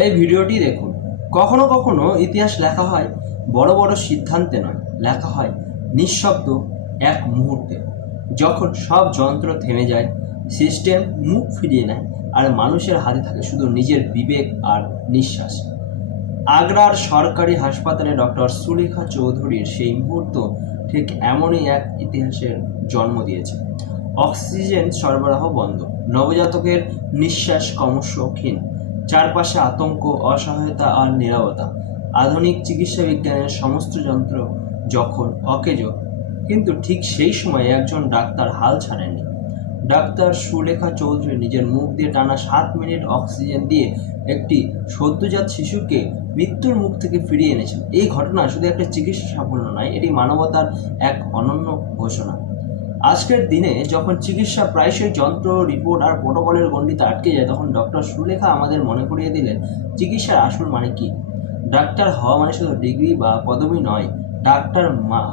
এই ভিডিওটি দেখুন। কখনো কখনো ইতিহাস লেখা হয় বড় বড় সিদ্ধান্তে নয়, লেখা হয় নিঃশব্দ এক মুহূর্তে, যখন সব যন্ত্র থেমে যায়, সিস্টেম মুখ ফিরিয়ে নেয় আর মানুষের হাতে থাকে শুধু নিজের বিবেক আর নিঃশ্বাস। আগ্রার সরকারি হাসপাতালে ডক্টর সুলেখা চৌধুরীর সেই মুহূর্ত ঠিক এমনই এক ইতিহাসের জন্ম দিয়েছে। অক্সিজেন সরবরাহ বন্ধ, নবজাতকের নিঃশ্বাস ক্রমশ ক্ষীণ, চারপাশে আতঙ্ক, অসহায়তা আর নীরবতা। আধুনিক চিকিৎসা বিজ্ঞানের সমস্ত যন্ত্র যখন অকেজো, কিন্তু ঠিক সেই সময়ে একজন ডাক্তার হাল ছাড়েননি। ডাক্তার সুলেখা চৌধুরী নিজের মুখ দিয়ে টানা 7 মিনিট অক্সিজেন দিয়ে একটি সদ্যজাত শিশুকে মৃত্যুর মুখ থেকে ফিরিয়ে এনেছেন। এই ঘটনা শুধু একটা চিকিৎসা সাফল্য নয়, এটি মানবতার এক অনন্য ঘোষণা। আজকের দিনে যখন চিকিৎসা প্রায়শই যন্ত্র, রিপোর্ট আর প্রোটোকলের গণ্ডিতে আটকে যায়, তখন ডক্টর সুলেখা আমাদের মনে করিয়ে দিলেন চিকিৎসার আসল মানে কি। ডাক্তার হওয়া মানে শুধু ডিগ্রি বা পদবি নয়, ডাক্তার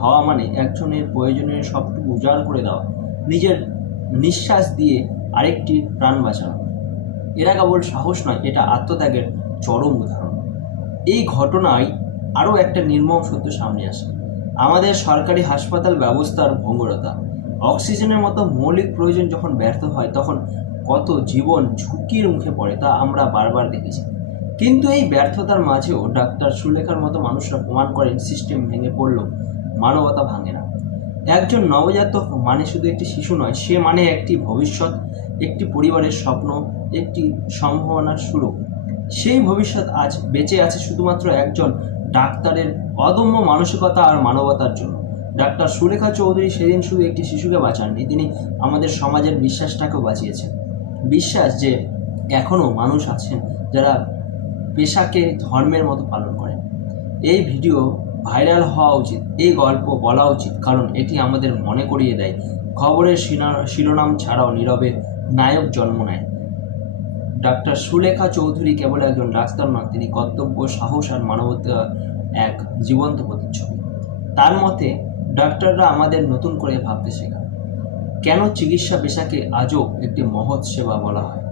হওয়া মানে একজনের প্রয়োজনের সবটুকু উজাড় করে দেওয়া, নিজের নিঃশ্বাস দিয়ে আরেকটি প্রাণ বাঁচানো। এরা কেবল সাহস নয়, এটা আত্মত্যাগের চরম উদাহরণ। এই ঘটনায় আরও একটা নির্মম সত্য সামনে আসে, আমাদের সরকারি হাসপাতাল ব্যবস্থার ভঙ্গুরতা। অক্সিজেনের মতো মৌলিক প্রয়োজন যখন ব্যর্থ হয়, তখন কত জীবন ঝুঁকির মুখে পড়ে তা আমরা বারবার দেখেছি। কিন্তু এই ব্যর্থতার মাঝেও ডাক্তার সুলেখার মতো মানুষরা প্রমাণ করেন সিস্টেম ভেঙে পড়লেও মানবতা ভাঙে না। একজন নবজাতক মানে শুধু একটি শিশু নয়, সে মানে একটি ভবিষ্যৎ, একটি পরিবারের স্বপ্ন, একটি সম্ভাবনার শুরু। সেই ভবিষ্যৎ আজ বেঁচে আছে শুধুমাত্র একজন ডাক্তারের অদম্য মানসিকতা আর মানবতার জন্য। ডাক্তার সুলেখা চৌধুরী সেদিন শুধু একটি শিশুকে বাঁচাননি, তিনি আমাদের সমাজের বিশ্বাসটাকেও বাঁচিয়েছেন। বিশ্বাস যে এখনও মানুষ আছেন যারা পেশাকে ধর্মের মতো পালন করেন। এই ভিডিও ভাইরাল হওয়া উচিত, এই গল্প বলা উচিত, কারণ এটি আমাদের মনে করিয়ে দেয় খবরের শিরোনাম ছাড়াও নীরবে নায়ক জন্ম নেয়। ডাক্তার সুলেখা চৌধুরী কেবল একজন ডাক্তার নন, তিনি কর্তব্য, সাহস আর মানবতার এক জীবন্ত প্রতিচ্ছবি। তার মতে ডাক্তাররা আমাদের নতুন করে ভাবতে শেখায় কেন চিকিৎসা পেশাকে আজও একটি মহৎ সেবা বলা হয়।